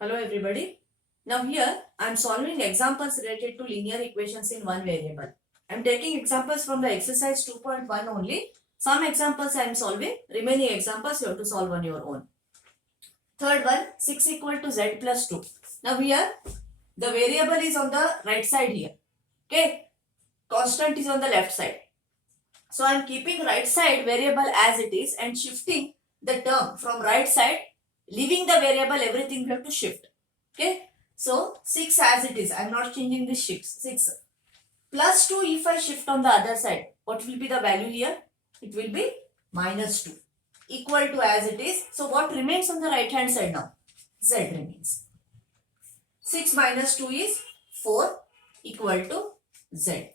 Hello everybody. Now here I am solving examples related to linear equations in one variable. I am taking examples from the exercise 2.1 only. Some examples I am solving. Remaining examples you have to solve on your own. Third one, 6 equal to z plus 2. Now here the variable is on the right side here. Okay. Constant is on the left side. So I am keeping right side variable as it is and shifting the term from right side. Leaving the variable, everything we have to shift. Okay. So 6 as it is. I am not changing this shift. 6 plus 2 if I shift on the other side. What will be the value here? It will be minus 2. Equal to as it is. So what remains on the right hand side now? Z remains. 6 minus 2 is 4 equal to Z.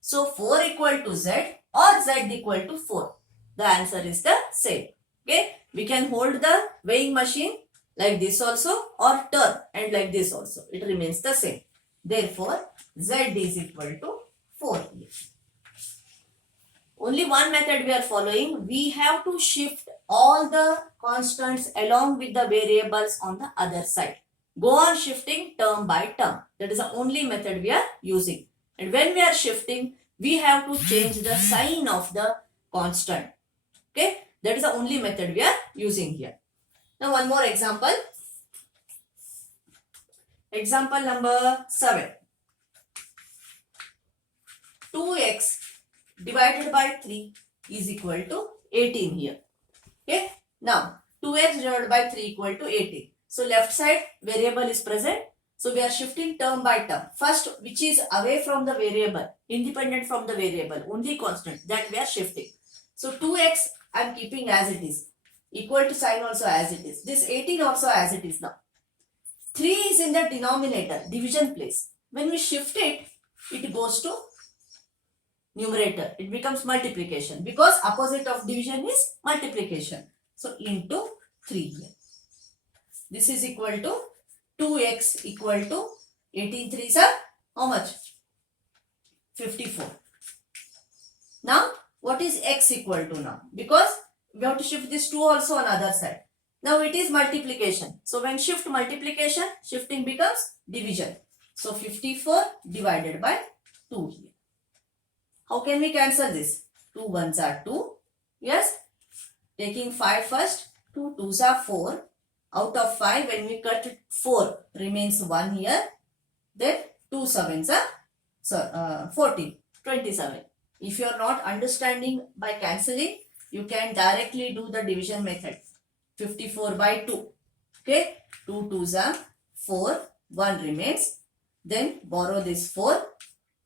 So 4 equal to Z or Z equal to 4. The answer is the same. Okay. We can hold the weighing machine like this also or turn and like this also. It remains the same. Therefore, Z is equal to 4 here. Only one method we are following. We have to shift all the constants along with the variables on the other side. Go on shifting term by term. That is the only method we are using. And when we are shifting, we have to change the sign of the constant. Okay. That is the only method we are using here. Now one more example. Example number 7. 2x divided by 3 is equal to 18 here. Okay. Now 2x divided by 3 equal to 18. So left side variable is present. So we are shifting term by term. First, which is away from the variable, independent from the variable, only constant, that we are shifting. So 2x I am keeping as it is. Equal to sign also as it is. This 18 also as it is now. 3 is in the denominator, division place. When we shift it, it goes to numerator. It becomes multiplication because opposite of division is multiplication. So into 3 here. This is equal to 2x equal to 18 3s are how much? 54. Now what is x equal to now? Because we have to shift this 2 also on other side. Now it is multiplication. So when shift multiplication, shifting becomes division. So 54 divided by 2 here. How can we cancel this? 2 ones are 2. Yes. Taking 5 first. 2 2s are 4. Out of 5, when we cut it, 4 remains 1 here. Then 2 sevens are 14. 27. If you are not understanding by cancelling, you can directly do the division method. 54 by 2. Okay. 2 2s are 4. 1 remains. Then borrow this 4.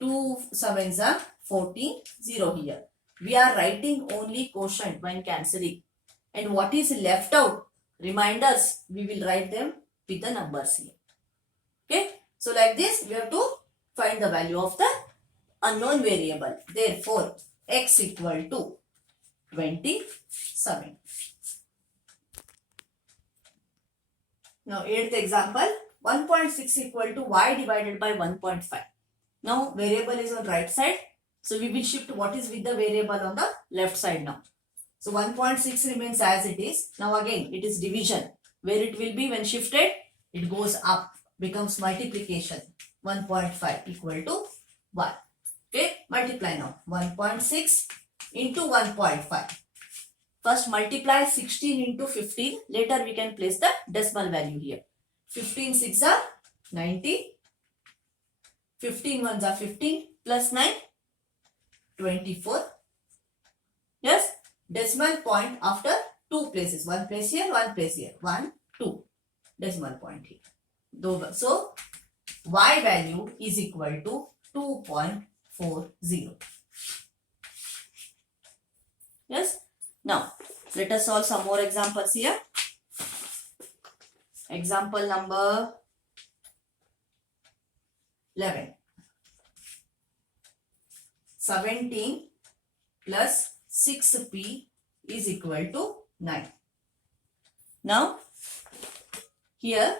2 sevens are 14. 0 here. We are writing only quotient when cancelling. And what is left out? Reminders, we will write them with the numbers here. Okay. So like this, we have to find the value of the unknown variable. Therefore, x equal to 27. Now, 8th example, 1.6 equal to y divided by 1.5. Now, variable is on right side. So, we will shift what is with the variable on the left side now. So, 1.6 remains as it is. Now, again, it is division. Where it will be when shifted? It goes up, becomes multiplication. 1.5 equal to 1. Okay, multiply now. 1.6 into 1.5. First multiply 16 into 15. Later we can place the decimal value here. 15 6 are 90. 15 ones are 15 plus 9. 24. Yes. Decimal point after 2 places. 1 place here, 1 place here. 1, 2. Decimal point here. So, y value is equal to 2.40. Yes. Now, let us solve some more examples here. Example number 11. 17 plus 6p is equal to 9. Now, here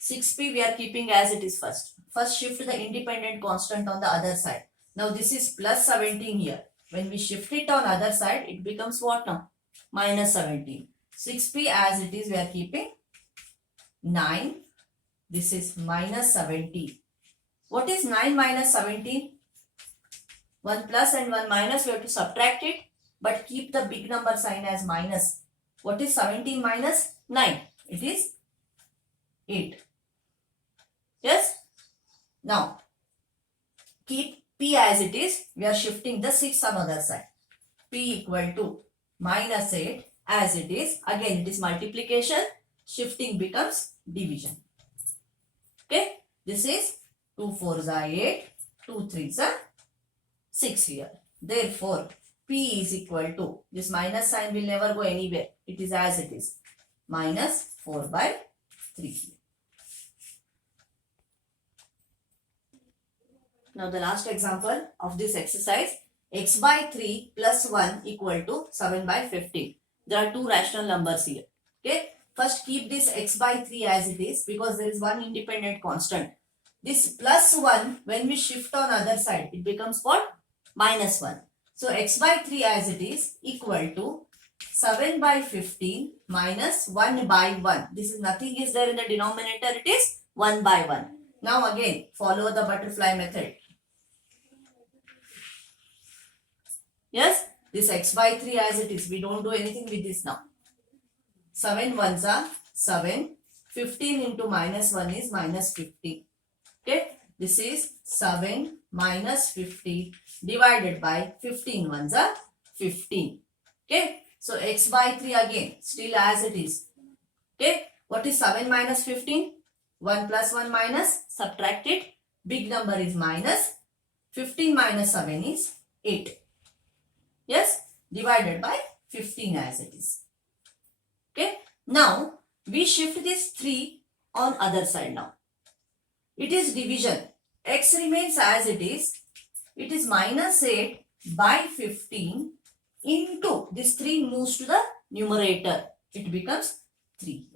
6p we are keeping as it is first. First shift the independent constant on the other side. Now this is plus 17 here. When we shift it on other side, it becomes what now? Minus 17. 6p as it is we are keeping. 9 This is minus 17. What is 9 minus 17? 1 plus and 1 minus, we have to subtract it, but keep the big number sign as minus. What is 17 minus 9? It is 8. Yes? Now, keep P as it is. We are shifting the 6 on other side. P equal to minus 8 as it is. Again, it is multiplication. Shifting becomes division. Okay? This is 2 4s are 8. 2 3s are 6 here. Therefore, P is equal to, this minus sign will never go anywhere. It is as it is. Minus 4 by 3. Now the last example of this exercise, x by 3 plus 1 equal to 7 by 15. There are two rational numbers here. Okay. First keep this x by 3 as it is because there is one independent constant. This plus 1, when we shift on other side, it becomes what? Minus 1. So x by 3 as it is equal to 7 by 15 minus 1 by 1. This is nothing is there in the denominator. It is 1 by 1. Now again follow the butterfly method. Yes, this x by 3 as it is. We don't do anything with this now. 7 ones are 7. 15 into minus 1 is minus 50. Okay, this is 7 minus 50 divided by 15 ones are 15. Okay, so x by 3 again still as it is. Okay, what is 7 minus 15? 1 plus 1 minus, subtract it. Big number is minus. 15 minus 7 is 8. Yes, divided by 15 as it is. Okay, now we shift this 3 on other side now. It is division. X remains as it is. It is minus 8 by 15 into this 3 moves to the numerator. It becomes 3.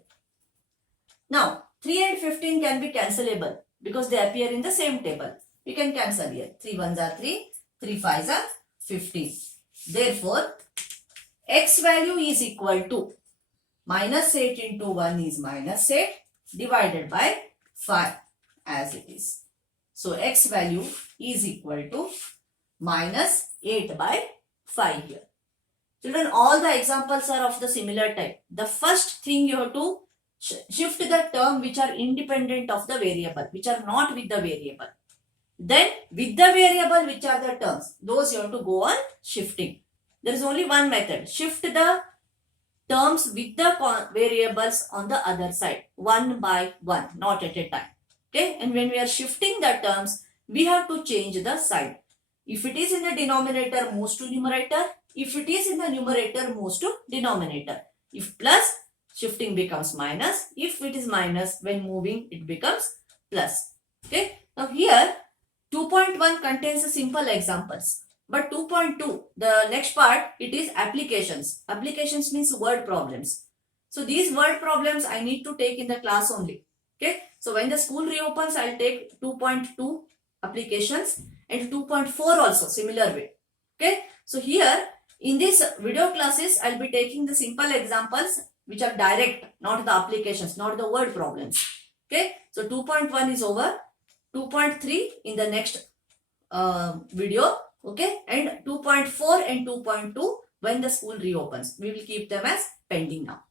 Now 3 and 15 can be cancelable because they appear in the same table. We can cancel here. 3 ones are 3, 3 5s are 15. Therefore, x value is equal to minus 8 into 1 is minus 8 divided by 5 as it is. So, x value is equal to minus 8 by 5 here. Children, all the examples are of the similar type. The first thing you have to shift the term which are independent of the variable, which are not with the variable. Then with the variable, which are the terms, those you have to go on shifting. There is only one method. Shift the terms with the variables on the other side, one by one, not at a time. Okay, and when we are shifting the terms, we have to change the sign. If it is in the denominator, moves to numerator. If it is in the numerator, moves to denominator. If plus, shifting becomes minus. If it is minus, when moving, it becomes plus. Okay, now here 2.1 contains the simple examples. But 2.2, the next part, it is applications. Applications means word problems. So these word problems I need to take in the class only. Okay. So when the school reopens, I'll take 2.2 applications and 2.4 also similar way. Okay. So here in this video classes, I'll be taking the simple examples which are direct, not the applications, not the word problems. Okay. So 2.1 is over. 2.3 in the next video. Okay. And 2.4 and 2.2 when the school reopens. We will keep them as pending now.